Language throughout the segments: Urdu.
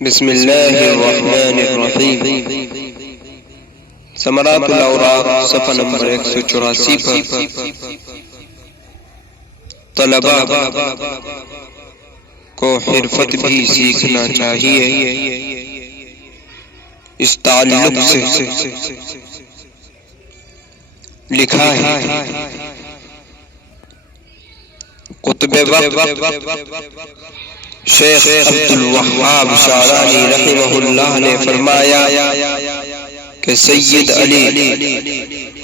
بسم اللہ الرحمن الرحیم۔ ثمرات الاوراق صفحہ نمبر 184 پر طلبہ کو حرفت بھی سیکھنا چاہیے۔ اس تعلق سے لکھا ہے قطب وقت شیخ عبد الوہاب شعرانی رحمہ اللہ نے فرمایا کہ سید علی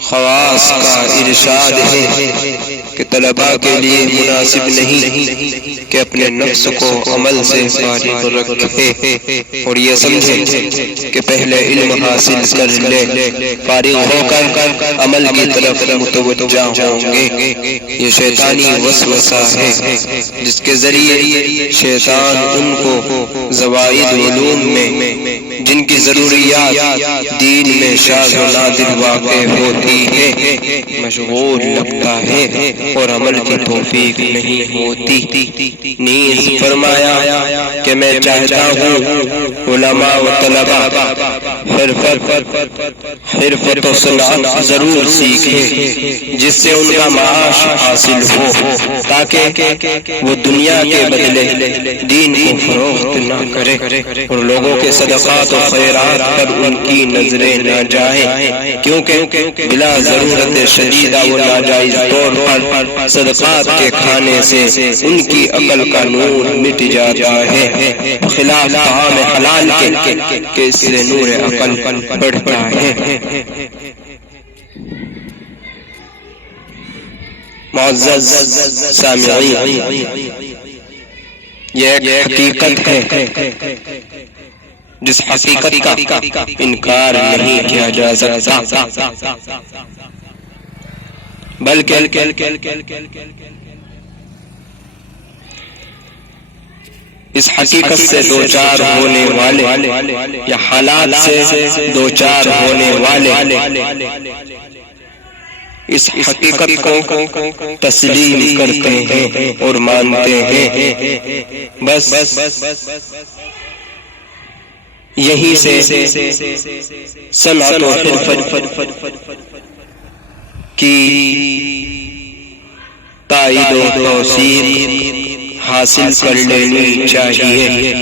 خواص کا ارشاد ہے کہ طلباء کے لیے مناسب نہیں کہ اپنے نفس کو عمل سے فارغ رکھے اور یہ سمجھے کہ پہلے علم حاصل کر لے، فارغ ہو کر عمل کی طرف متوجہ ہوں گے۔ یہ شیطانی وسوسہ ہے جس کے ذریعے شیطان ان کو زوائد علوم میں جن کی ضروریات دین میں شاذ و نادر واقع ہوتی ہے مشغول لگتا ہے اور عمل کی توفیق نہیں ہوتی۔ نیز فرمایا کہ میں چاہتا ہوں علماء و طلباء حرفت و صنعت ضرور سیکھیں جس سے ان کا معاش حاصل ہو، تاکہ وہ دنیا کے بدلے دین کو فروخت نہ کرے اور لوگوں کے صدقات و خیرات پر ان کی نظریں نہ جائیں، کیونکہ بلا ضرورت شدیدہ و ناجائز طور پر صدقات کے کھانے سے ان کی عقل کا نور مٹ جاتا ہے، خلاف طعام حلال کے کہ اس سے نور عقل بڑھتا ہے۔ معزز سامعین، یہ ایک حقیقت ہے جس حقیقت کا انکار نہیں کیا جا سکتا، بلکہ اس حقیقت سے دوچار ہونے والے یا حالات سے دوچار ہونے والے اس حقیقت کو تسلیم کرتے ہیں اور مانتے ہیں۔ بس یہی سے سمعت و حرفت کی تائید و توثیق حاصل کر لینی چاہیے۔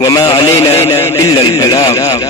وما علینا الا البلاغ۔